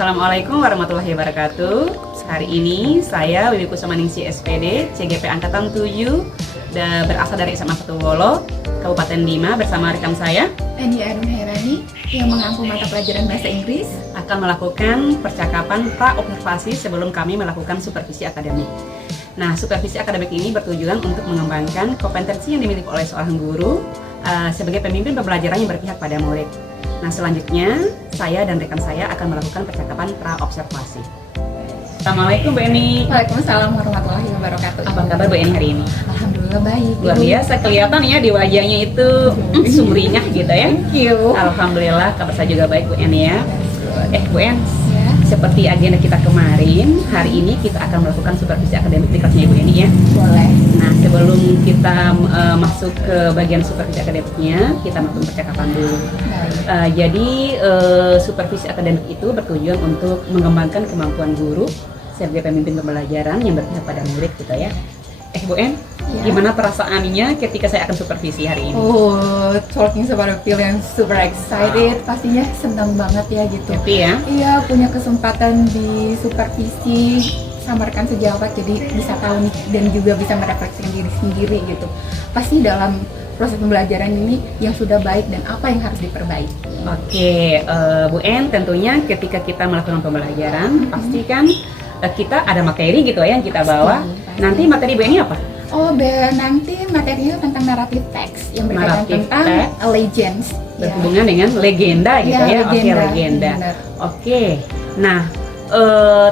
Assalamualaikum warahmatullahi wabarakatuh. Hari ini saya Wiwi Kusamaningsi SPD, CGP Angkatan 7, berasal dari SMA Petuwolo, Kabupaten Bima, bersama rekan saya Eni Adun Herani yang mengampu mata pelajaran bahasa Inggris akan melakukan percakapan pra-observasi sebelum kami melakukan supervisi akademik. Nah, supervisi akademik ini bertujuan untuk mengembangkan kompetensi yang dimiliki oleh seorang guru sebagai pemimpin pembelajaran yang berpihak pada murid. Nah, selanjutnya saya dan rekan saya akan melakukan percakapan pra-observasi. Assalamualaikum Bu Eni. Waalaikumsalam warahmatullahi wabarakatuh. Apa kabar Bu Eni hari ini? Alhamdulillah baik. Luar biasa, kelihatan ya di wajahnya itu sumringah gitu ya. Thank you. Alhamdulillah, kabar saya juga baik Bu Eni ya. Bu En, Ya, seperti agenda kita kemarin, hari ini kita akan melakukan supervisi akademik di kelasnya Ibu Eni ya. boleh. Nah, sebelum kita masuk ke bagian supervisi akademiknya, kita melakukan percakapan dulu. Baik. Jadi supervisi akademik itu bertujuan untuk mengembangkan kemampuan guru sebagai pemimpin pembelajaran yang berpihak pada murid gitu ya. Bu En, Ya. gimana perasaannya ketika saya akan supervisi hari ini? Oh, talking about a feeling super excited, pastinya senang banget ya gitu. Happy ya? Iya, punya kesempatan di supervisi sama rekan sejawat, jadi bisa tahu nih dan juga bisa merefleksikan diri sendiri gitu. Pasti dalam proses pembelajaran ini yang sudah baik dan apa yang harus diperbaiki. Oke, Bu En, tentunya ketika kita melakukan pembelajaran, pasti kan kita ada materi gitu ya yang kita bawa. Pasti. Nanti materi Bu Eni apa? Oh, nanti materinya tentang naratif teks yang berkaitan Naratif tentang teks. legends. Berhubungan dengan legenda gitu ya. Oke, legenda. Benar. Oke, nah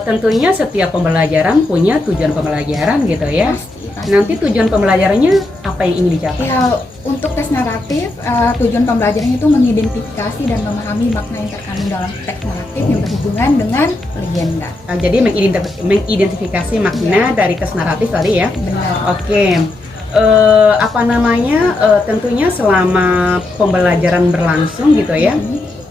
tentunya setiap pembelajaran punya tujuan pembelajaran gitu ya. Pasti. Nanti tujuan pembelajarannya apa yang ingin dicapai? Ya, untuk tes naratif, tujuan pembelajaran itu mengidentifikasi dan memahami makna yang terkandung dalam teks naratif yang berhubungan dengan legenda. Jadi mengidentifikasi makna dari teks naratif tadi ya. Benar. Oke, tentunya selama pembelajaran berlangsung gitu ya.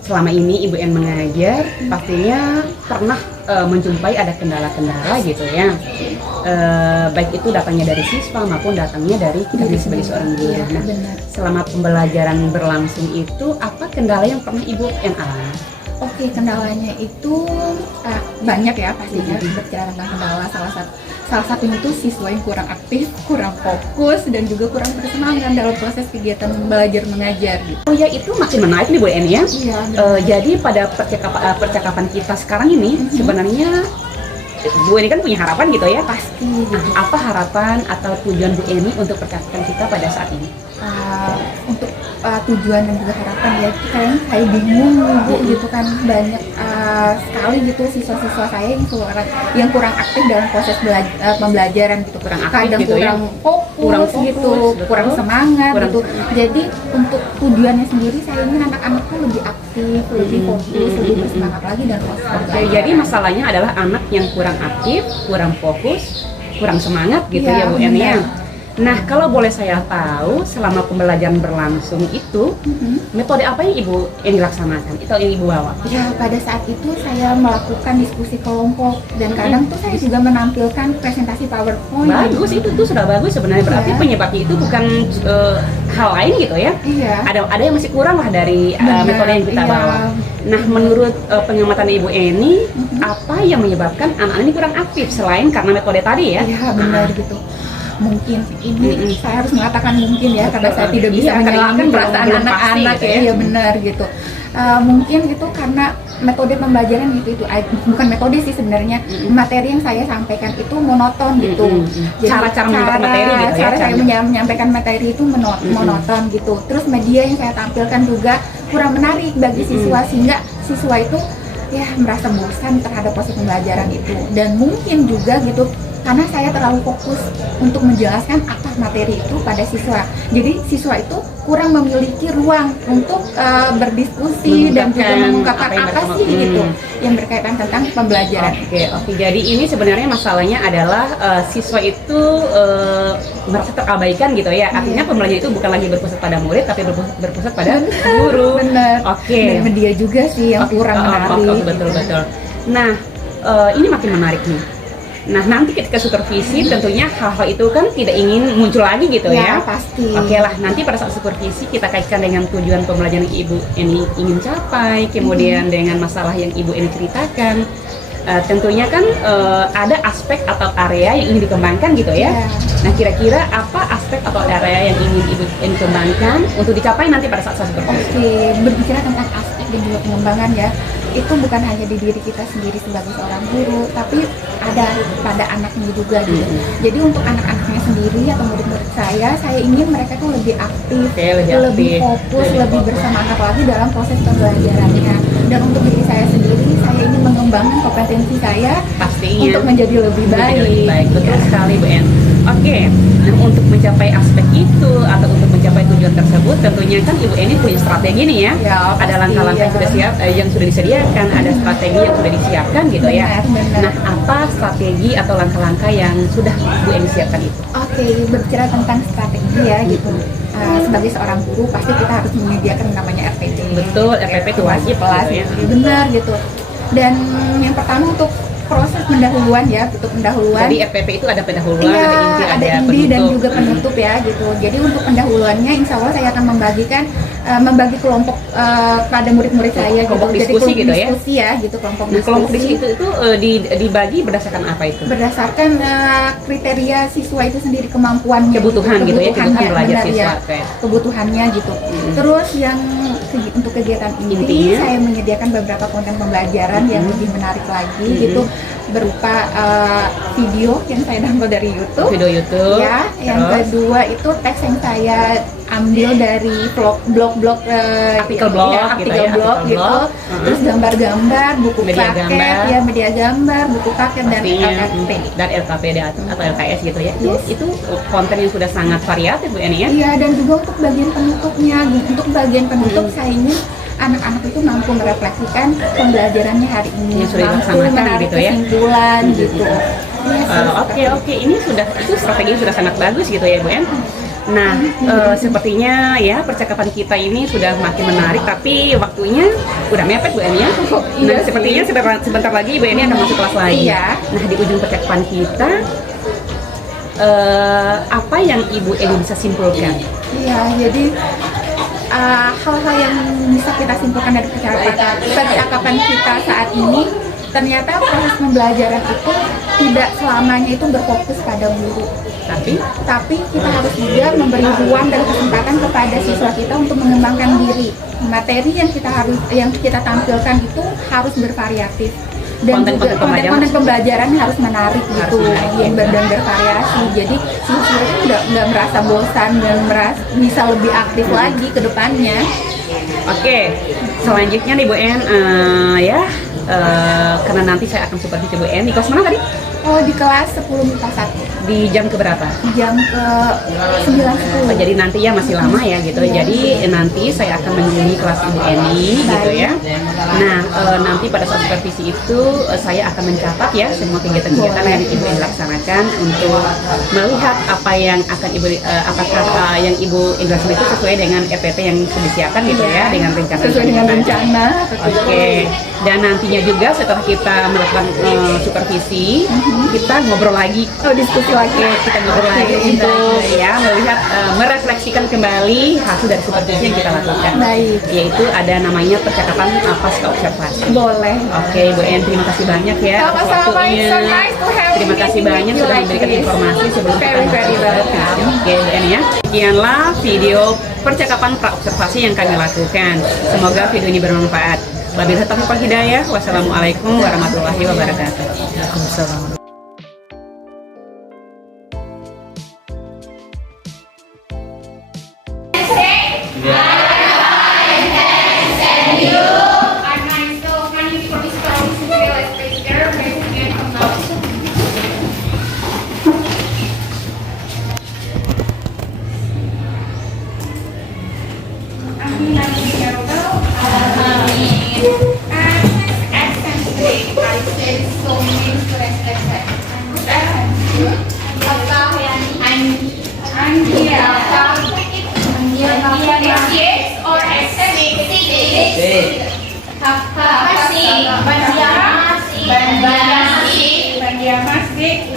Selama ini Ibu En mengajar, pastinya pernah menjumpai ada kendala-kendala gitu ya. Baik itu datangnya dari siswa maupun datangnya dari kita sebagai seorang guru. Iya, Nah, benar. selama pembelajaran berlangsung itu apa kendala yang pernah Ibu En alami? Oke, kendalanya itu banyak ya pastinya. Berbicara tentang kendala, salah satunya itu siswa yang kurang aktif, kurang fokus, dan juga kurang bersemangat dalam proses kegiatan belajar mengajar gitu. Oh ya, itu makin menarik nih Bu En ya. Iya, Jadi pada percakapan kita sekarang ini sebenarnya Bu Eni kan punya harapan gitu ya. pasti Nah, apa harapan atau tujuan Bu Eni untuk percakapan kita pada saat ini? untuk tujuan dan juga harapan ya, kayaknya saya bingung Bu gitu kan, banyak sekali gitu siswa-siswa saya yang kurang aktif dalam proses pembelajaran gitu, Kurang aktif kadang gitu ya? kurang fokus, Kurang fokus, gitu, betul. kurang semangat Kurang gitu. Jadi untuk tujuannya sendiri saya ingin anak-anakku lebih aktif, lebih fokus, lebih bersemangat lagi dan Oke, jadi masalahnya adalah anak yang kurang aktif, kurang fokus, kurang semangat gitu Iya, ya Bu Eni ya. benar. Nah, kalau boleh saya tahu selama pembelajaran berlangsung itu metode apa yang Ibu Eni laksanakan? Itu yang Ibu bawa? Ya, pada saat itu saya melakukan diskusi kelompok dan kadang tuh saya juga menampilkan presentasi PowerPoint. Bagus, itu sudah bagus sebenarnya. Berarti Iya. penyebabnya itu bukan hal lain gitu ya. Iya. Ada yang masih kurang lah dari Benar, metode yang kita iya. bawa. Nah, menurut pengamatan Ibu Eni, apa yang menyebabkan anak-anak ini kurang aktif selain karena metode tadi ya? Iya, benar gitu. Mungkin ini saya harus mengatakan mungkin ya, karena saya tidak bisa Iya, karena ini menyelami kan perasaan belum pasti anak-anak gitu ya. ya. Iya, benar gitu. Mungkin itu karena metode pembelajaran gitu itu bukan metode sih sebenarnya, materi yang saya sampaikan itu monoton gitu. Jadi Cara-cara menyampaikan materi gitu ya, cara saya caranya. menyampaikan materi itu monoton gitu. Terus media yang saya tampilkan juga kurang menarik bagi siswa, sehingga siswa itu ya merasa bosan terhadap proses pembelajaran itu. Dan mungkin juga gitu karena saya terlalu fokus untuk menjelaskan apa materi itu pada siswa. Jadi siswa itu kurang memiliki ruang untuk berdiskusi dan juga mengungkapkan yang apa sih gitu yang berkaitan tentang pembelajaran. Oke. Jadi ini sebenarnya masalahnya adalah siswa itu merasa terabaikan gitu ya. Artinya pembelajaran itu bukan lagi berpusat pada murid, tapi berpusat pada guru. Benar. Oke. Dan media juga sih yang kurang menarik. Betul. Nah, ini makin menarik nih. Nah, nanti ketika supervisi tentunya hal-hal itu kan tidak ingin muncul lagi gitu ya. Pasti. Oke lah, nanti pada saat supervisi kita kaitkan dengan tujuan pembelajaran yang Ibu ini ingin capai, kemudian dengan masalah yang Ibu ini ceritakan. Tentunya kan ada aspek atau area yang ingin dikembangkan gitu ya. Nah, kira-kira apa aspek atau area yang ingin Ibu kembangkan untuk dicapai nanti pada saat supervisi? Oke, berbicara tentang aspek dan juga pengembangan ya, itu bukan hanya di diri kita sendiri sebagai seorang guru, tapi ada pada anaknya juga gitu. Jadi untuk anak-anaknya sendiri atau murid-murid saya ingin mereka tuh lebih aktif, lebih fokus, lebih bersemangat lagi dalam proses pembelajarannya. Dan untuk diri saya sendiri, saya ingin mengembangkan kompetensi saya pastinya untuk menjadi lebih baik. Betul sekali, Bu En. Oke, nah untuk mencapai aspek itu atau untuk mencapai tujuan tersebut, tentunya kan Ibu Eni punya strategi nih ya. Ada langkah-langkah yang sudah siap, yang sudah disediakan, ada strategi yang sudah disiapkan gitu ya. Nah, apa strategi atau langkah-langkah yang sudah Bu Eni siapkan itu? Oke, berbicara tentang strategi ya gitu. Sebagai seorang guru pasti kita harus menyediakan namanya RPP. Betul, RPP itu wajib kelas, gitu ya. Benar gitu. Dan yang pertama untuk proses pendahuluan ya, untuk pendahuluan. Jadi RPP itu ada pendahuluan, Iya, ada inti penutup. dan juga penutup ya gitu. Jadi untuk pendahuluannya insya Allah saya akan membagi kelompok pada murid-murid saya kelompok gitu. diskusi Jadi gitu ya. Diskusi ya gitu, kelompok Nah, kelompok diskusi. diskusi itu dibagi berdasarkan apa itu? Berdasarkan kriteria siswa itu sendiri, kemampuannya, Kebutuhan gitu ya, kebutuhan belajar benar siswa. ya, kebutuhannya gitu. Terus yang untuk kegiatan inti saya menyediakan beberapa konten pembelajaran yang lebih menarik lagi gitu, berupa video yang saya download dari YouTube. Video YouTube. Ya, yang kedua itu teks yang saya ambil dari blog-blog artikel blog gitu ya, gitu. Terus gambar-gambar, buku media paket gambar. ya, media gambar, buku paket dan LKP. Dan LKPD atau LKS gitu ya. Itu konten yang sudah sangat variatif Bu Eni ya. Iya, dan juga untuk bagian penutupnya. Untuk bagian penutup saya ingin anak-anak itu mampu merefleksikan pembelajarannya hari ini, yang sudah mampu menarik gitu ya. kesimpulan gitu. Oke, ini itu strategi sudah sangat bagus gitu ya Bu En. Nah, sepertinya ya percakapan kita ini sudah makin menarik, tapi waktunya udah mepet Bu Eni ya. Nah, sepertinya sebentar lagi Bu Eni akan masuk kelas lagi. Iya. Nah, di ujung percakapan kita, apa yang Ibu Eni bisa simpulkan? Iya, jadi hal-hal yang bisa kita simpulkan dari percakapan kita saat ini, ternyata proses pembelajaran itu tidak selamanya itu berfokus pada guru. Tapi kita harus juga memberi ruang dan kesempatan kepada siswa kita untuk mengembangkan diri. Materi yang kita tampilkan itu harus bervariatif. Dan juga konten pembelajaran harus menarik gitu, dan bervariasi. Jadi siswa itu nggak merasa bosan dan bisa lebih aktif lagi ke depannya. Oke, selanjutnya nih Bu En, karena nanti saya akan supervisi Bu En di kelas mana tadi? Oh, di kelas 10 MIPA 1. Di jam keberapa? Jam ke 9.10. Jadi nanti ya masih lama ya gitu. Jadi nanti saya akan mengunjungi kelas Ibu Eni gitu ya. Nah, nanti pada saat supervisi itu saya akan mencatat ya semua kegiatan-kegiatan yang Ibu Eni laksanakan untuk melihat apa yang akan apakah yang Ibu Eni laksanakan itu sesuai dengan RPP yang sudah disiapkan gitu ya, dengan rencana. Sesuai dengan rencana. Oke. Dan nantinya juga setelah kita melakukan supervisi, kita ngobrol lagi. Diskusi lagi. Kita ngobrol lagi untuk ya melihat merefleksikan kembali hasil dari supervisi yang kita lakukan. Baik. Yaitu ada namanya percakapan pasca observasi. Boleh. Oke, Bu En, terima kasih banyak ya atas waktunya. Terima kasih banyak sudah memberikan informasi sebelum kita masuk. Oke, Bu En ya. Sekianlah video percakapan pra observasi yang kami lakukan. Semoga video ini bermanfaat. Wabillahi taufiq wal hidayah. Wassalamualaikum warahmatullahi wabarakatuh. Waalaikumsalam. Accent today, I said so many students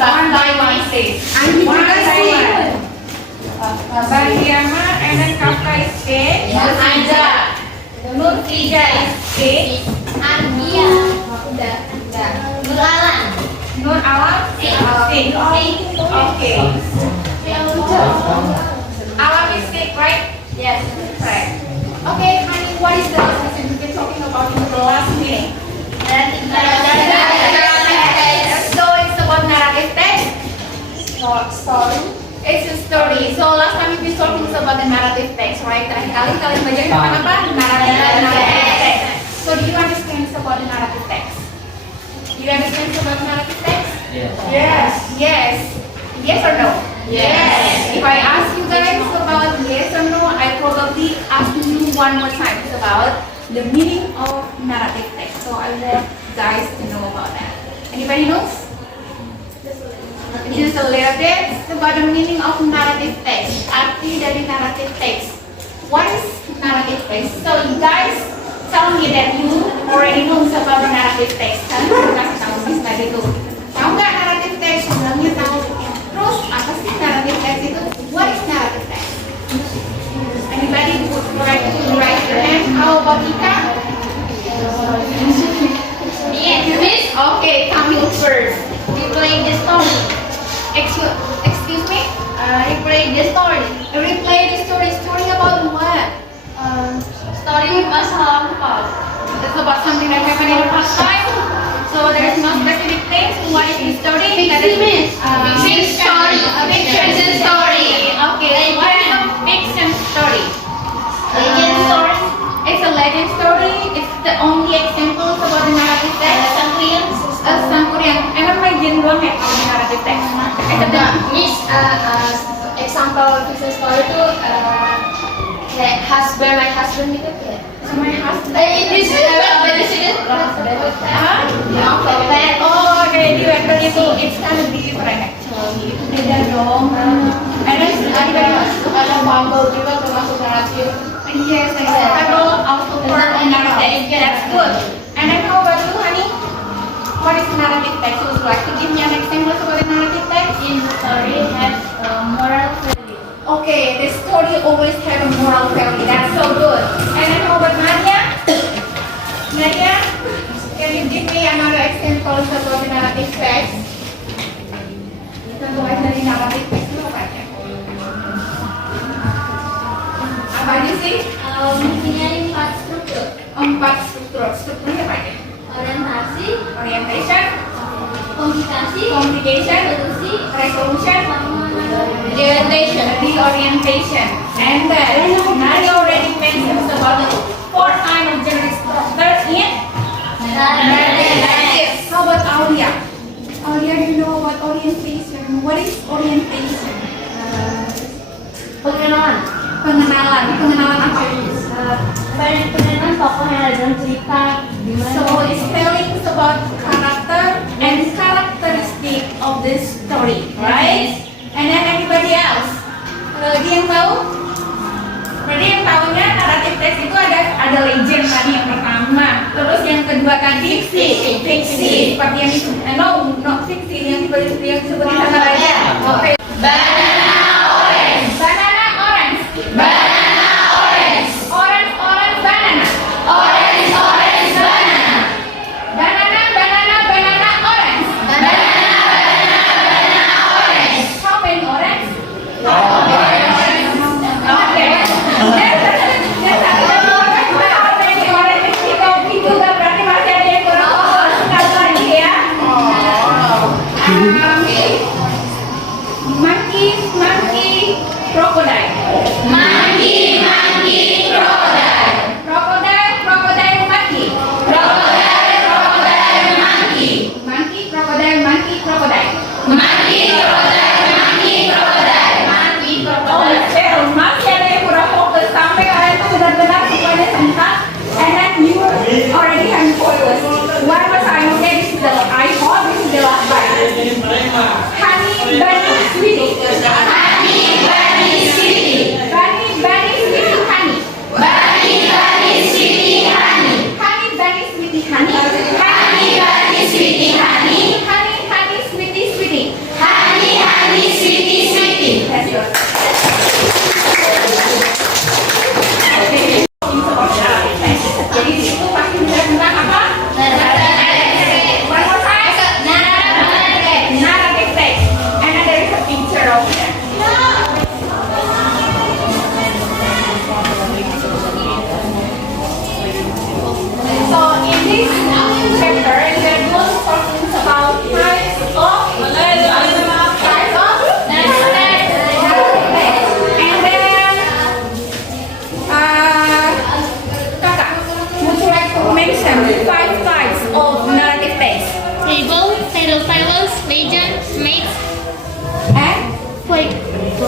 Taiwan state. One Taiwan. Bariama and then Kafka is state. Nur Tiga is state. Nur Alam state. Okay. Alam is state, right? Yes. Correct. Okay, honey, what is the last lesson we've been talking about in the last meeting? So it's about narrative text. Story. It's a story. So last time we've been talking about the narrative text, right? Terakhir kali kalian belajar tentang apa? Narrative text. So do you understand about the narrative text? Do you understand about narrative text? Yes. Yes. Yes or no? Yes. If I ask you guys about yes or no, I probably ask you one more time. It's about the meaning of narrative text. So I want guys to know about that. Anybody knows? Just a little bit about the meaning of narrative text. Arti dari narrative text. What is narrative text? So you guys tell me that you already know about the narrative text. Kalian kasih tahu sih tadi itu. Tahu nggak narrative text? Sebenarnya tahu. Terus apa sih narrative text itu? What is narrative text? Anybody would like to raise your hand? How about Ika? Miss, Okay, Kamil first. replay the story. Excuse me? Replay the story. Replay the story. Story about what? Story masalah apa? It's about something that happened in the past time. So there's no specific things. What is the story? Fiction story. Fiction story. Okay. What is a fiction story? Legend story. It's a legend story. It's the only example about the narrative text. Sangkuriang. Emang legend doang ya kalau di narrative text? Miss, example fiction story itu kayak husband my husband gitu ya. My husband. This is Oh, kayak di webber itu. It's kind of different actually. Itu beda dong. And then anybody else? ada Bumble juga termasuk naratif. Yes, acceptable, also for narrative. That's good. And then how about you, honey? What is narrative text? Would you like to give me an example about the narrative text? In the story has moral value. Okay, the story always have a moral value. That's so good. And then how about Nadia? Nadia, can you give me another example about the narrative text? Contoh dari narrative text itu apa aja? Apa aja sih? Mempunyai 4 struktur. 4 struktur. Strukturnya apa aja? Orientasi, Orientation, komunikasi, communication, resolution, orientation. reorientation. And then Nadia already mentioned about the 4 kind of general structure in narrative. How about Aulia? Aulia, do you know what orientation? What is orientation? Pengenalan. Pengenalan. Pengenalan apa? Pengenalan tokoh yang ada dalam cerita. So it's telling us about character and characteristic of this story, right? And then anybody else? Dia yang tahu? Berarti yang tahunya naratif text itu ada legend tadi yang pertama. Terus yang kedua tadi fiksi. Seperti yang itu, not fiksi yang disebut di sana aja. Oke. Banana orange. Banana orange. Banana orange. Orange orange banana. Orange orange banana. Banana banana banana orange. Banana banana banana orange. How many orange?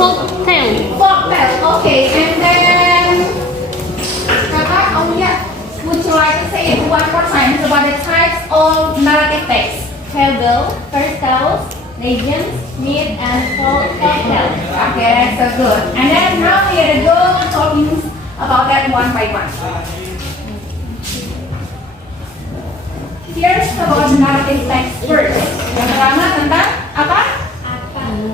Folk tale. Folktale. Okay, and then Kakak, would you like to say it one more time about the types of narrative text? Fable, fairy tales, legends, myth, and folktales. Okay, so good. And then now we are go talking about that one by one. Here's about narrative text first. Yang pertama tentang apa?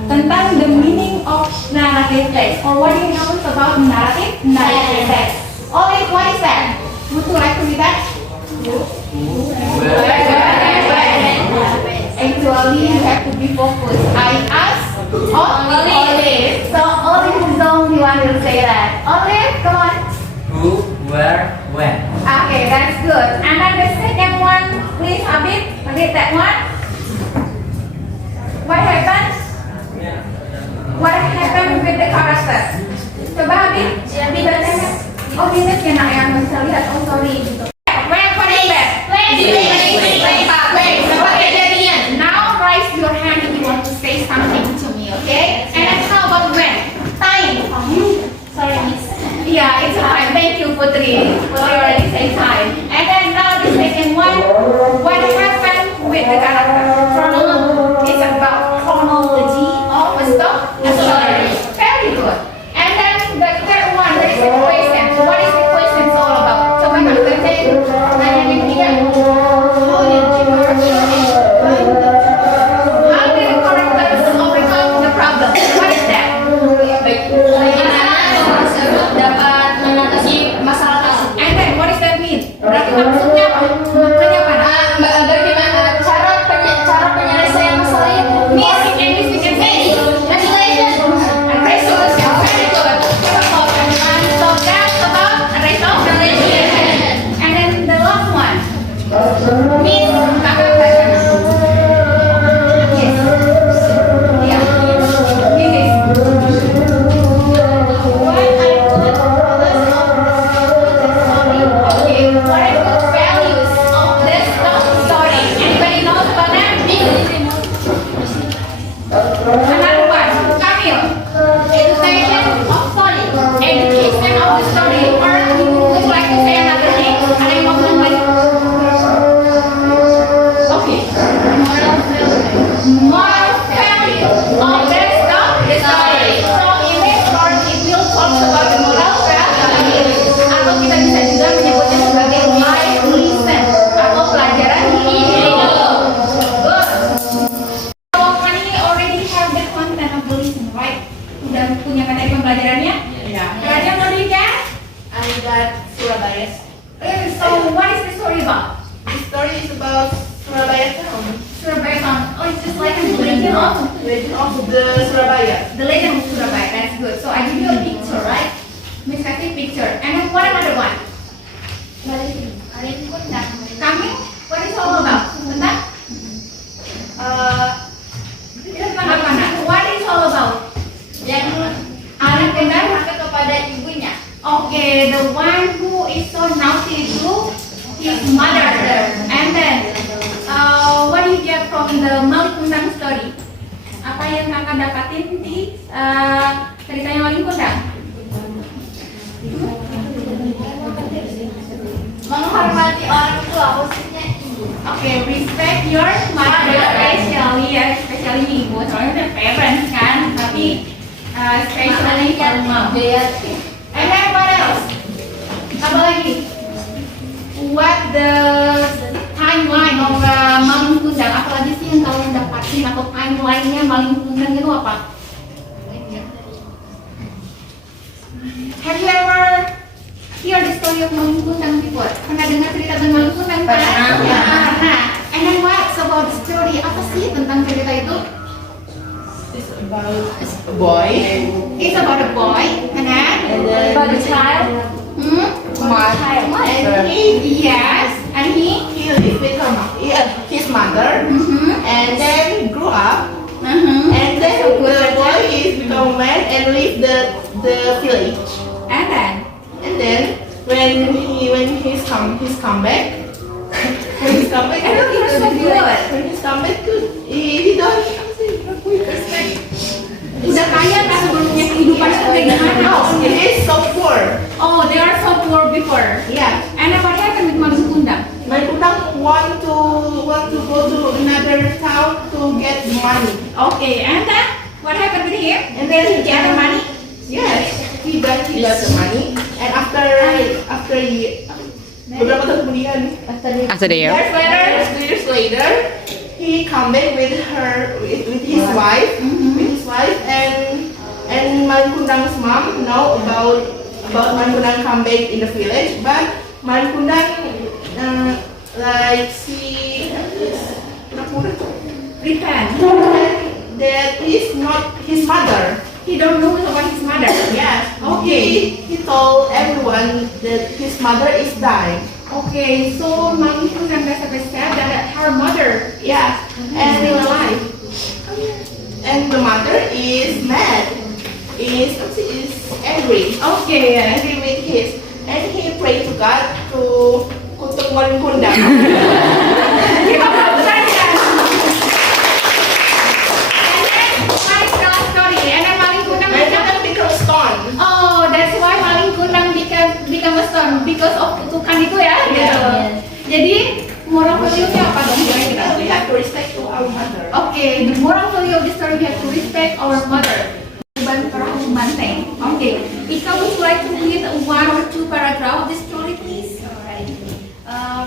Tentang the meaning of narrative text, or what do you know about narrative text? Oleh, what is that? Would you like to read that? Actually, you have to be focused. I ask Olive. So Olive is the only one who will say that. Olive, come on. Who, where, when. Okay, that's good. And then the second one, please, Abid, read that one. What happened? What happened with the character? Coba Abid. Oh, minus ya nak, yang bisa lihat. Oh, sorry. Where, what is that? Now raise your hand if you want to say something to me, okay? And then how about when? Time. Sorry, Miss. Yeah, it's time. Thank you, Putri. Putri already say time. And then now the second one, what happened with the character? Chronology. It's about chronology of a story. Very good. And then the third one, there is a question. What is the question all about? Coba Kak Tete nanyain dia. How did the characters overcome the problem? What is that? Dapat mengatasi masalah. And then what does that mean? Berarti maksudnya apa? Maknanya apa? Bagaimana cara penyelesaian masalah itu? Miss, can you speak in English? And resolution. Very good. So that's about resolution. And then the last one. Miss, kakak baca. Yes. Yeah. Miss. Okay, what are the values of this story? Anybody knows about that? Another one, Camille. Education of story. Education of the story. Or would you like to say another thing? Ada yang mau bilang lagi? Okay. Moral value of this story. So in this story, it will talk about the moral value. Atau kita bisa juga menyebutnya sebagai life lesson atau pelajaran hidup. Good. So Fanny already have the content of the lesson, right? Udah punya materi pembelajarannya? Iya. Raja mau dilihat? I got Surabaya. So what is the story about? The story is about Surabaya town. Surabaya Town. Oh, it's just like a legend of Legend of the Surabaya. the legend of Surabaya. That's good. So I give you a picture, right? Miss kasih picture. And then what another one? Coming? What is all about? Bentar. Itu tentang apa nak? What is all about? Yang Anak benar? sampai kepada ibunya. Okay, the one who is so naughty to his mother. And then, what do you get from the Malik Kundang story? Apa yang kakak dapatin di ceritanya Malik Kundang? Menghormati orang tua, khususnya ibu. Okay, respect your mother, especially ibu. Soalnya the parents kan, tapi especially your mom. And then what else? Apa lagi? What the timeline of Maling Kundang? Apalagi sih yang kalian dapatin atau timelinenya Maling Kundang itu apa? Have you ever hear the story of Maling Kundang before? Pernah dengar cerita tentang Maling Kundang? Pernah. Ya, pernah. And then what's about the story? Apa sih tentang cerita itu? It's about a boy. It's about a boy, and then About the child. And yes, and he lived with his mother. And then grew up. And then the boy is become man and leave the village. and then when he's come back. When he's come back, Everything was so good. When he's come back, he don't. udah kaya kan sebelumnya mother. Yeah. And then what happened with Malin Kundang? Malin want to go to another town to get money. Okay, and then what happened with him? And then Did he get the money? Yes, he got the money. And after beberapa tahun kemudian, After the year. 2 years later, he come back with his wife, and Malin Kundang's mom know about Malin Kundang come back in the village, but Malin Kundang like she Repent. that is not his mother. He don't know about his mother. Yes. Okay. He told everyone that his mother is died. Okay, so Malin Kundang basically said that her mother Yes. is still alive. And the mother is mad. Is angry. Okay. Angry with his. And he pray to God to kutuk Malin Kundang. Give up the president. And then why is the story? And then Malin Kundang Malin Kundang become stone. Oh, that's why Malin Kundang become a stone because of kutukan itu ya. Gitu. Jadi moral value-nya apa dong kira-kira? We have to respect to our mother. Okay, the moral value of the story we have to respect our mother. Okay, Ika, would you like to read one or two paragraph of the story, please? Alright.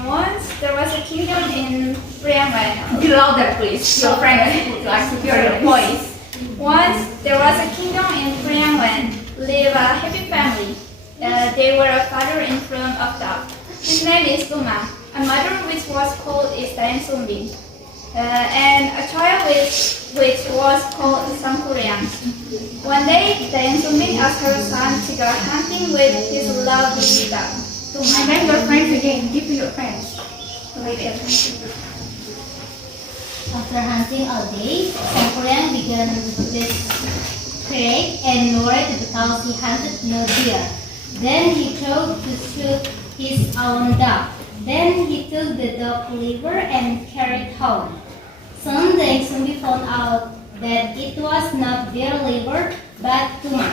Once there was a kingdom in Priangan. Be louder, please. Your friend would like to hear your voice. Once there was a kingdom in Priangan, lived a happy family. They were a father in front of dog. His name is Luma, a mother which was called Istain Sumbing, and a child which was called Sangkuriang. One day, Dayan Sumbing asked her son to go hunting with his lovely dog, And Tuma. then your friends again. Give to your friends. After hunting all day, Sangkuriang began with prey and worried because he hunted no deer. Then he tried to shoot his own dog. Then he took the dog liver and carried home. Soon the Sumbi found out that it was not their liver but Tuma,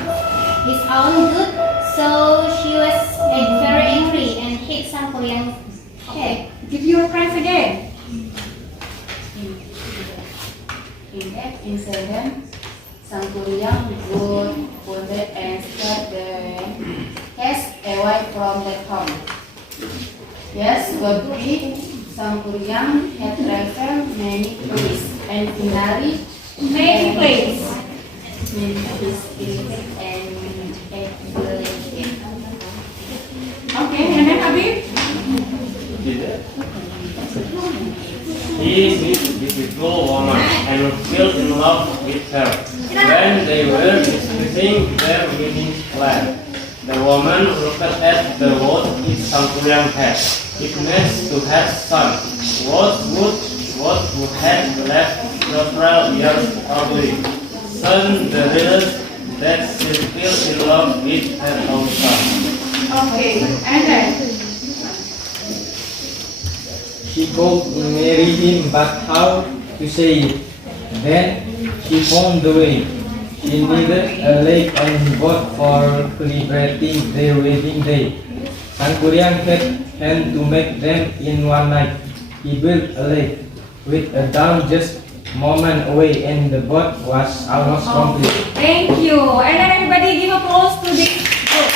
his own good. So she was very angry and hit Sangkuriang's head. Give your friends again. In that incident, Sangkuriang got wounded and scared the cats away from the home. Yes, but Sangkuriang had traveled many places and finally Many places. made his village and at village. Okay, and then Habib? He met a beautiful woman and fell in love with her. When they were discussing their wedding plan, the woman looked at the road his Sangkuriang had. It meant to have son. What would have left several years early. Soon the realized that she fell in love with her own son. Okay, and then? She could marry him, but how to say it? Then she found the way. She needed a lake and boat for celebrating their wedding day. Sangkuriang had to make them in one night. He built a lake with a dam just moment away, and the boat was almost complete. Thank you. And then everybody give applause to this group.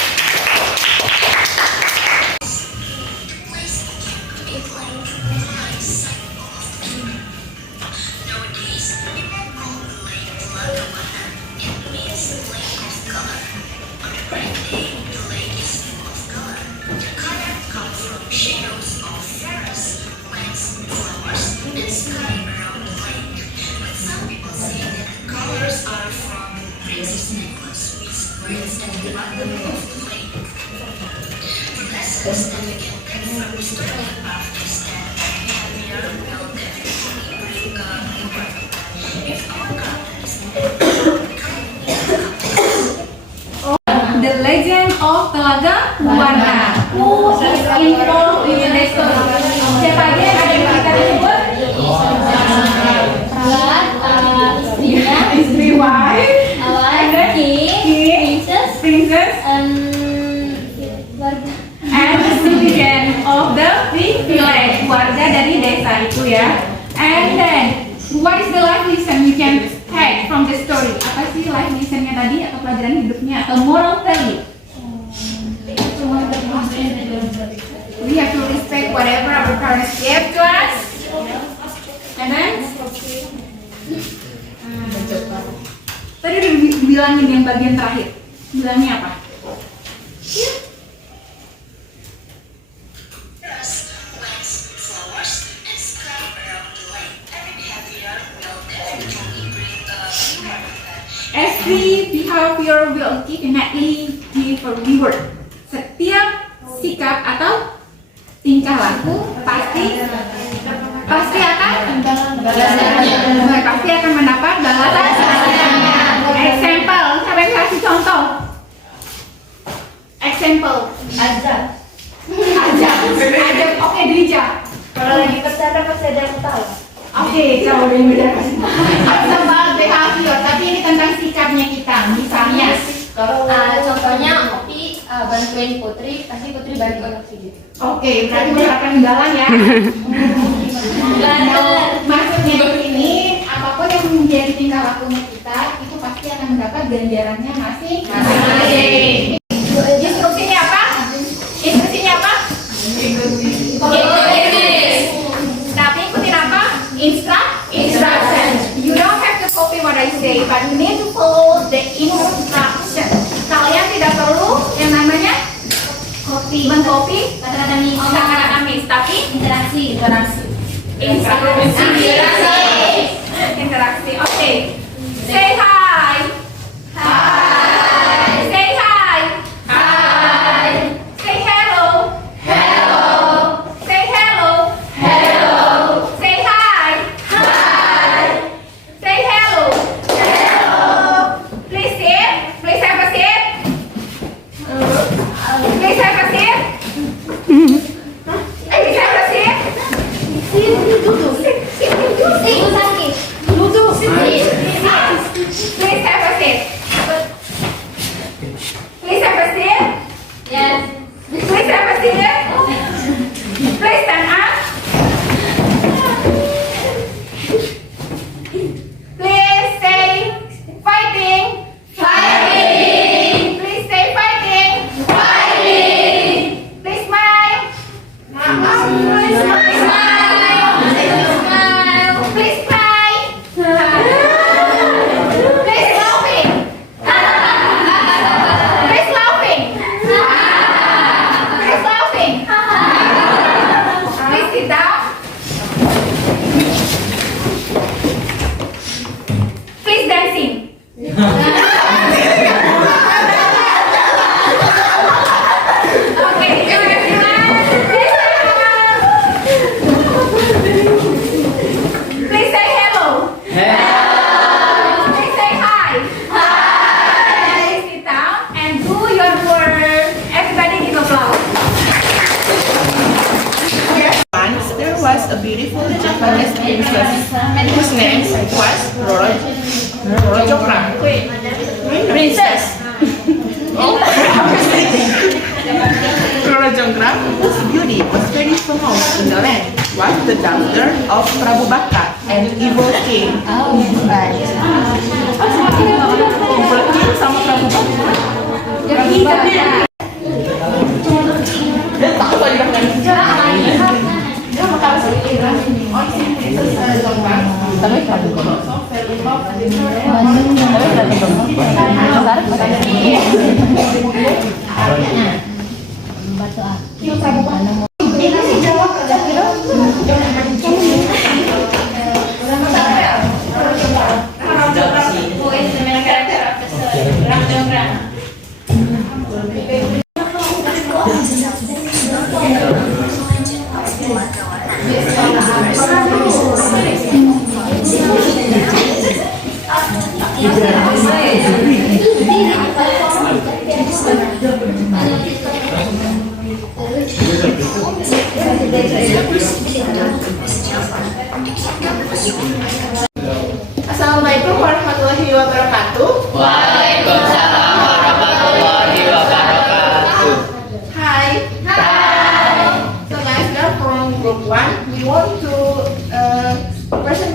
The legend of Telaga Buana. Who is involved in the story? Siapa aja yang ada yang kita sebut? Istrinya, Istri wife, Awan, King, king, Princess, princess, and warga. and And then, what is the life lesson you can take from the story? Apa sih life lessonnya tadi atau pelajaran hidupnya atau moral value? We have to respect whatever our parents gave to us. And then, tadi udah bilangin yang bagian terakhir. Bilangnya apa? Every behavior will definitely give a reward. Setiap sikap atau tingkah laku pasti akan mendapat balasan. Example, siapa yang kasih contoh? Example, aja. Oke, Dija. Kalau lagi bercanda pasti ada yang tahu. Oke, kalau udah beda kasih. About behavior, tapi ini tentang sikapnya kita. Misalnya, Contohnya Opi bantuin Putri, pasti Putri balik orang gitu. oke, berarti mengharapkan imbalan ya. Maksudnya di sini, apapun yang menjadi tingkah lakunya kita, itu pasti akan mendapat ganjarannya masing-masing. Instruksinya apa? Tapi ikutin apa? Instruction. You don't have to copy what I say, but you need to follow the instruction. Kalian tidak perlu yang namanya mengcopy kata-kata miss, tapi interaksi. Oke. Say hi. Say hi. Say hello. Say hello. Say hi. Say hello. Please sit. Please have a seat. Please have a seat. Please have a seat. Duduk. Please have a seat. Please have a seat. Yes. Please have a seat. Please stand up. Please say fighting. Please say fighting. Please smile. Please cry. Please laughing. Please laughing. Please sit down. Please dancing. Okay, please say hello. Please say hi. Please sit down and do your work. Everybody give applause. Once there was a beautiful Japanese princess whose name was Rorojokra. Princess. Rorojokra, whose beauty was very famous in the land, was the daughter of Prabu Bakta, an evil king. Evil king sama Prabu Bakta. Dia tahu kalau dia bukan dia bakal segera on si princess Jonggrang. Tapi Prabu Bakta fell in love with her. Assalamualaikum warahmatullahi wabarakatuh. Waalaikumsalam warahmatullahi wabarakatuh. Hi. So guys, we are from group 1. We want to present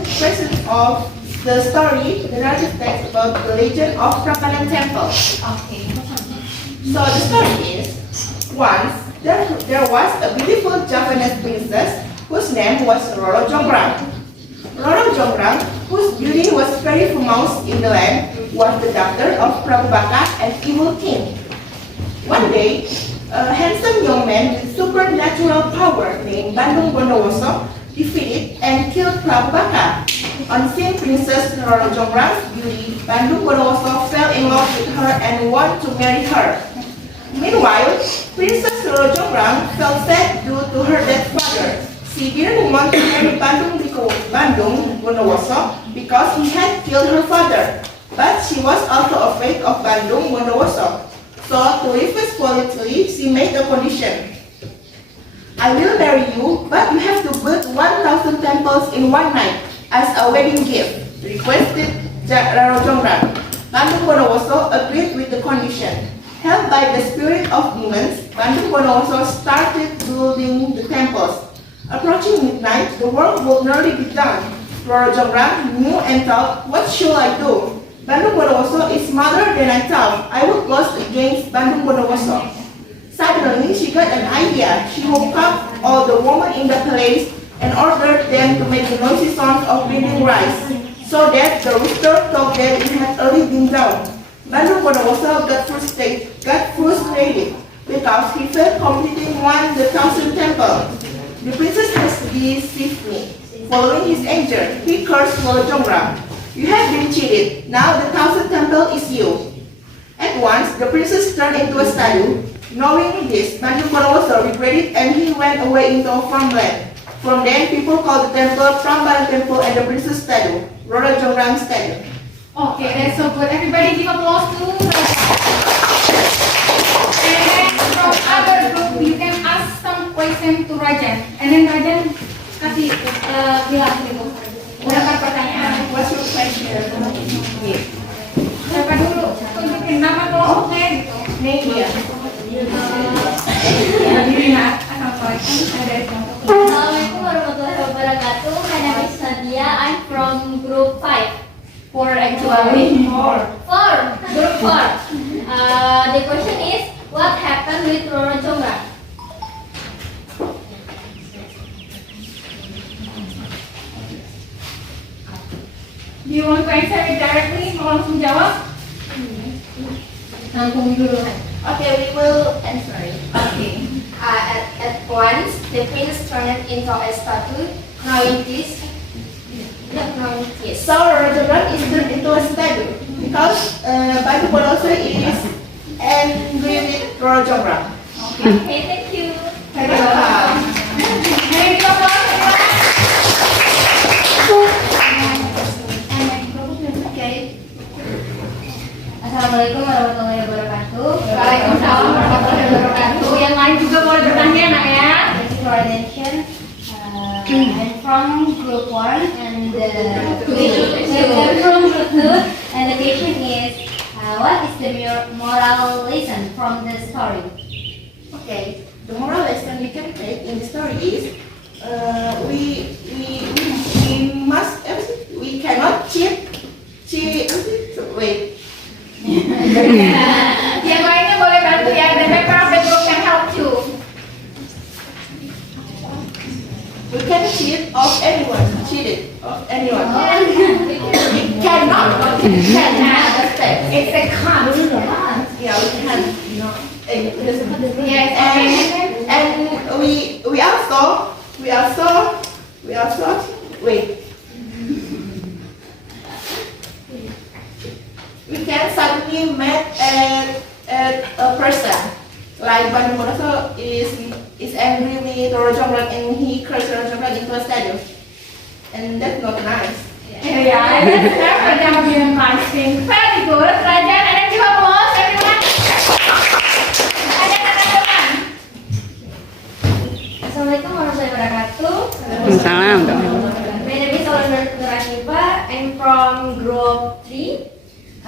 about the legend of Prambanan Temple. Okay. So the story is, once there was a beautiful Javanese princess whose name was Roro Jonggrang. Roro Jonggrang, whose beauty was very famous in the land, was the daughter of Prabu Baka, an evil king. One day, a handsome young man with supernatural power named Bandung Bondowoso defeated and killed Prabu Baka. On seeing Princess Roro Jonggrang's beauty, Bandung Bondowoso fell in love with her and wanted to marry her. Meanwhile, Princess Roro Jonggrang felt sad due to her dead father. She didn't want to marry Bandung Bondowoso because he had killed her father. But she was also afraid of Bandung Bondowoso. So, to live politely, she made a condition. I will marry you, but you have to build 1,000 temples in one night as a wedding gift, requested Roro Jonggrang. Bandung Bondowoso agreed with the condition. Helped by the spirit of demons, Bandung Bondowoso started building the temples. Approaching midnight, the work would nearly be done. Roro Jonggrang knew and thought, what should I do? Bandung Bondowoso is smarter than I thought. I would lose against Bandung Bondowoso. Suddenly, she got an idea. She woke up all the women in the palace and ordered them to make the noisy sound of grinding rice, so that the rooster told them it had already been done. Bandung Bondowoso got frustrated because he failed completing 1,000 temples. The princess has deceived me. Following his anger, he cursed Roro Jonggrang. You have been cheated. Now the 1,000 temple is you. At once, the princess turned into a statue. Knowing this, Bandung Bondowoso regretted and he went away into a farmland. From then, people called the temple Prambanan Temple and the princess statue, Roro Jonggrang statue. Okay, that's so good. Everybody give applause to Rajan. And then from other group, you can ask some question to Rajan. And then Rajan kasih bilang gitu. Berapa pertanyaan? What's your question? Siapa dulu? Tunjukin nama kelompoknya gitu. Name ya. Assalamualaikum warahmatullahi wabarakatuh. My name is Nadia. I'm from group 5. Four actually. Four. Group 4. The question is, what happened with Roro Jonggrang? Do you want to answer it directly? Mau langsung jawab? Nanggung dulu. Okay, we will answer it. Okay. At once, the prince turned into a statue, knowing this. So Roro Jonggrang is turned into a statue because Bandung Bondowoso is angry with Roro Jonggrang. Okay, thank you. Very welcome. Hey, give applause, everyone. Okay. Assalamualaikum warahmatullahi wabarakatuh. Waalaikumsalam warahmatullahi wabarakatuh. Yang lain juga boleh bertanya, nak ya. Thank you for attention. I'm from group 1 and from group 2, and the question is, what is the moral lesson from the story? Okay, the moral lesson we can take in the story is we cannot cheat. Wait. Yang lainnya boleh bantu ya. The member of the group can help you. We can cheat of anyone. Cheated of anyone. We cannot. We can understand. It's a con. Yeah, we can. Yes. And we also wait. We can suddenly meet at a person. Like Bandung Bondowoso is angry with Roro Jonggrang and he cursed Roro Jonggrang into a statue. And that's not nice. Yeah, that's never been nice thing. Very good, Rajan. And then give applause, everyone. Rajan dan teman-teman. Assalamualaikum warahmatullahi wabarakatuh. Salam. My name is Olanda Nuraniba. I'm from group 3.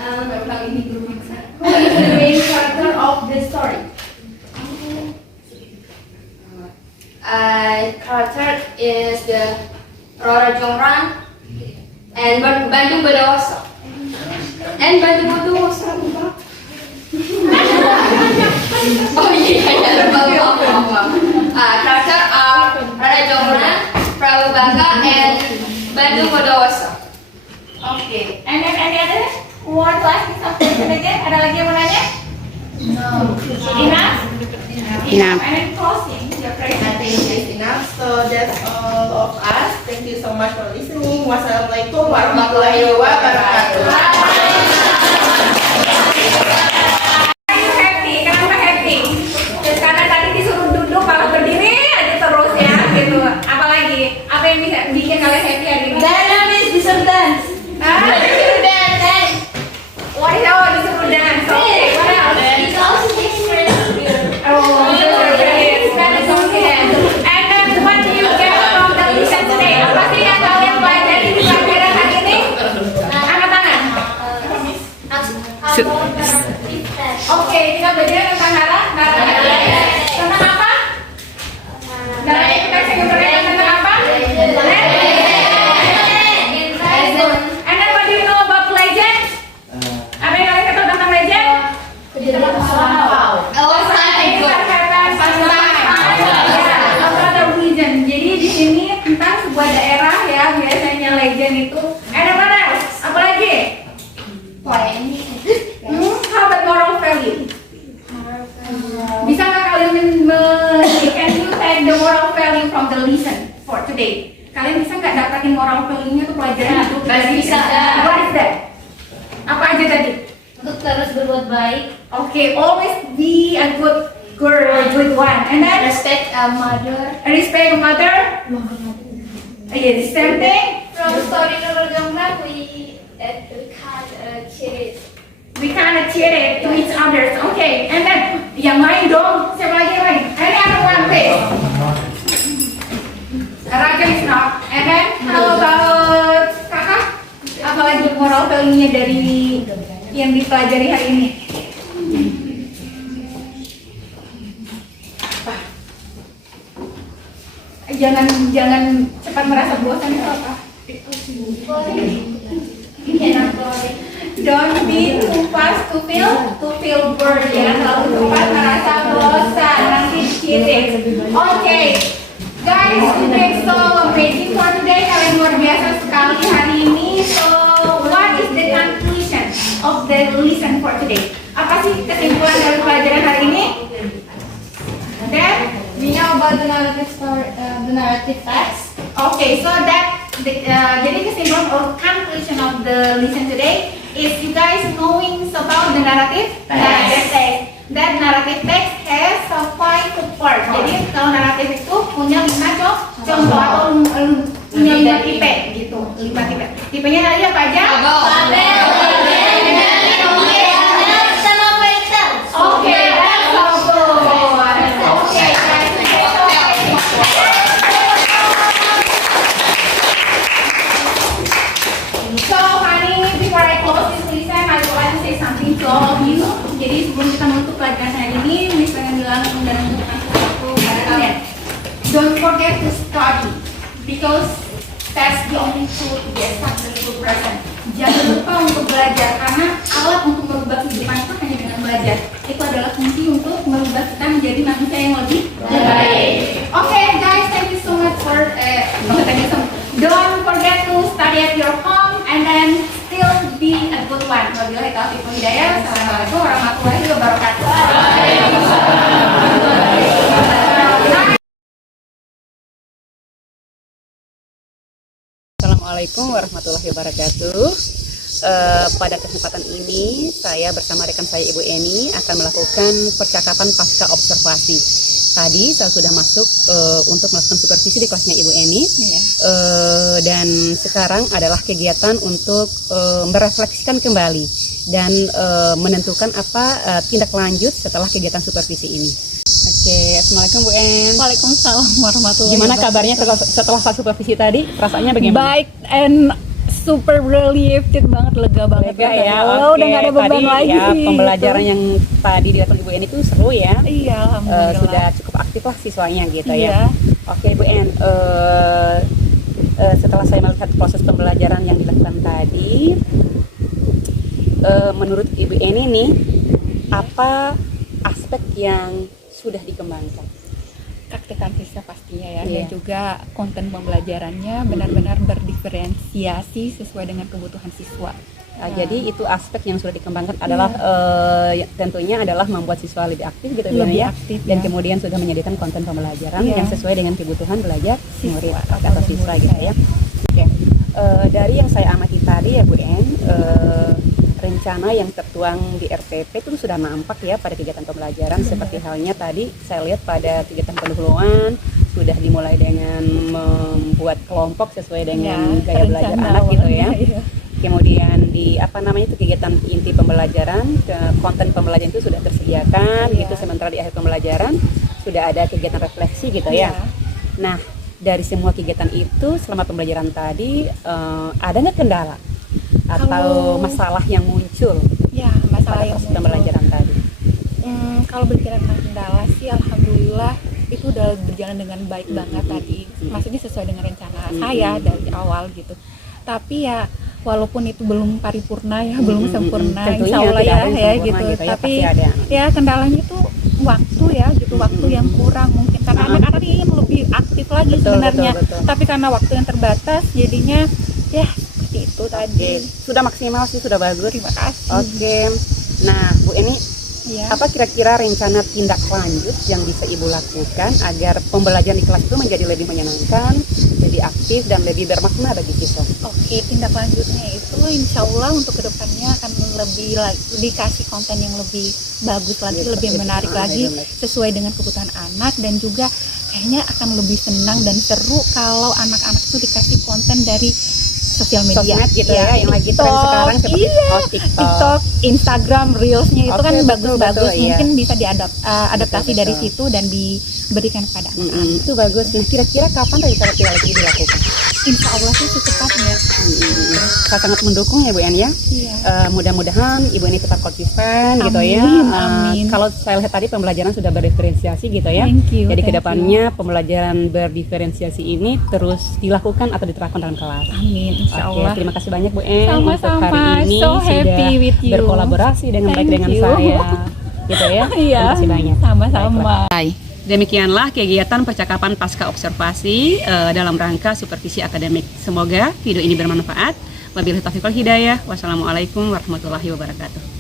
Who is the main character of the story? Character is the Roro Jonggrang and Bandung Bondowoso. And bantu-bantu oh iya, maaf. Character are Rara Jongrang, Prabhabaga, and Bandu Bondowoso. Okay. And then any other who want to ask me something again? Ada lagi yang mau nanya? No. Enough? Enough. And then closing your I think presentation. it's enough. So that's all of us. Thank you so much for listening. Wassalamualaikum warahmatullahi wabarakatuh. Are you happy? Kenapa happy? Karena tadi disuruh duduk malah berdiri aja terus ya gitu. Apalagi? Apa yang bisa bikin kalian happy hari ini? Dynamics bisa dance. Disuruh dance. What is our disuruh dance? Okay, what else? It's also experience here. Oh, that is okay. And then what do you get from the lesson today? Apa sih yang kalian pelajari di pelajaran hari ini? Angkat tangan. Oke, kita belajar tentang tentang apa? Narrative text yang berkaitan tentang apa? And then what do you know about legend? Apa yang kalian tahu tentang legend? Jadi di sini tentang sebuah daerah ya, biasanya legend itu. Ada mana? Apa lagi? How about moral value? Bisa nggak kalian can you take the moral value from the lesson for today? Kalian bisa nggak dapatin moral value-nya tuh pelajaran itu? Bisa. What is that? Apa aja tadi? Untuk terus berbuat baik. Okay, always be a good girl, a good one. And then Respect mother. respect mother. Yeah, the same thing. From story Rara Jongrang, we can't cheat it. We kind of cheat it to each others. Okay, and then yang lain dong. Siapa lagi yang lain? Any other one, please? Raja is not. And then how about kakak? Apa lagi moral value-nya dari yang dipelajari hari ini? Jangan cepat merasa bosan itu apa? Don't be too fast to feel bored ya. Terlalu cepat merasa bosan, nanti cheating. Okay, guys, it's so amazing for today. Kalian luar biasa sekali hari ini. So, what is the conclusion of the lesson for today? Apa sih kesimpulan dari pelajaran hari ini? Then, We know about the narrative story, the narrative text. okay, so that jadi kesimpulan or conclusion of the lesson today is you guys knowing about the narrative text. That narrative text has 5 parts. Jadi kalau naratif itu punya 5 contoh atau punya 5 tipe gitu, 5 tipe. Tipenya tadi apa aja? Oke, that's so good. Oke, guys. So, honey, before I close this lesson, I would like to say something to all of you. Jadi sebelum kita menutup pelajaran hari ini, Miss pengen bilang dan mengucapkan sesuatu kepada kalian. Don't forget to study, because that's the only tool to be a successful person. Jangan lupa untuk belajar, karena alat untuk merubah kehidupan itu hanya dengan belajar. Itu adalah kunci untuk merubah kita menjadi manusia yang lebih baik. Okay, guys, thank you so much for don't forget to study at your home and then still be a good one. Wabillahi taufiq wal hidayah. Assalamualaikum warahmatullahi wabarakatuh. Assalamualaikum warahmatullahi wabarakatuh. Pada kesempatan ini saya bersama rekan saya Ibu Eni akan melakukan percakapan pasca observasi. Tadi saya sudah masuk untuk melakukan supervisi di kelasnya Ibu Eni, dan sekarang adalah kegiatan untuk merefleksikan kembali dan menentukan apa tindak lanjut setelah kegiatan supervisi ini. Oke, assalamualaikum Bu En. Waalaikumsalam warahmatullahi Gimana wabarakatuh. kabarnya setelah supervisi tadi? Perasaannya bagaimana? Baik and super relieved banget, lega banget. Lega ya. Walau udah nggak ada beban tadi lagi ya, sih. pembelajaran yang tadi dilakukan Ibu En itu seru ya. Iya, alhamdulillah. Sudah cukup aktif lah siswanya gitu Iya. ya. Oke Bu En, setelah saya melihat proses pembelajaran yang dilakukan tadi, menurut Ibu Eni nih, apa aspek yang sudah dikembangkan? Praktikan siswa pastinya ya, dan juga konten pembelajarannya benar-benar berdiferensiasi sesuai dengan kebutuhan siswa. Jadi itu aspek yang sudah dikembangkan adalah tentunya adalah membuat siswa lebih aktif gitu Lebih ya, aktif, dan ya. kemudian sudah menyediakan konten pembelajaran Iya. yang sesuai dengan kebutuhan belajar murid Siswa atau siswa gitu ya. Oke. Dari yang saya amati tadi ya Bu En, rencana yang tertuang di RPP itu sudah nampak ya pada kegiatan pembelajaran, seperti halnya tadi saya lihat pada kegiatan pendahuluan sudah dimulai dengan membuat kelompok sesuai dengan gaya belajar anak gitu ya. Kemudian di kegiatan inti pembelajaran, konten pembelajaran itu sudah tersediakan gitu, sementara di akhir pembelajaran sudah ada kegiatan refleksi gitu ya. Nah, dari semua kegiatan itu selama pembelajaran tadi ada nggak kendala atau masalah yang muncul Ya, masalah pada yang proses pembelajaran tadi? Kalau berbicara tentang kendala sih, alhamdulillah itu udah berjalan dengan baik banget tadi. Maksudnya sesuai dengan rencana saya dari awal gitu. Tapi ya walaupun itu belum paripurna ya, belum sempurna, Tentunya insya Allah tidak ada yang ya sempurna gitu. gitu ya, Tapi pasti ada. ya kendalanya itu waktu ya gitu, waktu yang kurang mungkin karena anak-anak ingin lebih aktif lagi sebenarnya. betul. Tapi karena waktu yang terbatas, jadinya ya seperti itu tadi. Sudah maksimal sih, sudah bagus. Terima kasih. Oke. Nah, Bu Eni, Ya. apa kira-kira rencana tindak lanjut yang bisa Ibu lakukan agar pembelajaran di kelas itu menjadi lebih menyenangkan, lebih aktif, dan lebih bermakna bagi siswa? Oke, tindak lanjutnya itu insya Allah untuk kedepannya akan lebih dikasih konten yang lebih bagus lagi, lebih menarik lagi sesuai dengan kebutuhan anak, dan juga kayaknya akan lebih senang dan seru kalau anak-anak itu dikasih konten dari sosial media Sosmed gitu ya, yang lagi tren sekarang seperti TikTok, Instagram, Reels-nya itu kan bagus-bagus, betul, mungkin bisa diadaptasi dari situ dan diberikan kepada anak-anak. Itu bagus. Nah, kira-kira kapan rencana tindak lanjut dilakukan? Insya Allah sih secepatnya. Saya sangat mendukung ya Bu En ya. Iya. Mudah-mudahan Ibu Eni tetap konsisten gitu ya. Amin. Kalau saya lihat tadi pembelajaran sudah berdiferensiasi gitu ya. Thank you, Jadi thank kedepannya pembelajaran berdiferensiasi ini terus dilakukan atau diterapkan dalam kelas. Amin, insya Oke, Allah. terima kasih banyak Bu En untuk Sama-sama, hari ini so happy sudah with you. berkolaborasi dengan baik Thank dengan you. saya. Gitu ya. Iya, Terima kasih banyak. sama-sama. Demikianlah kegiatan percakapan pasca observasi dalam rangka supervisi akademik. Semoga video ini bermanfaat. Wabillahi taufiq wal hidayah. Wassalamualaikum warahmatullahi wabarakatuh.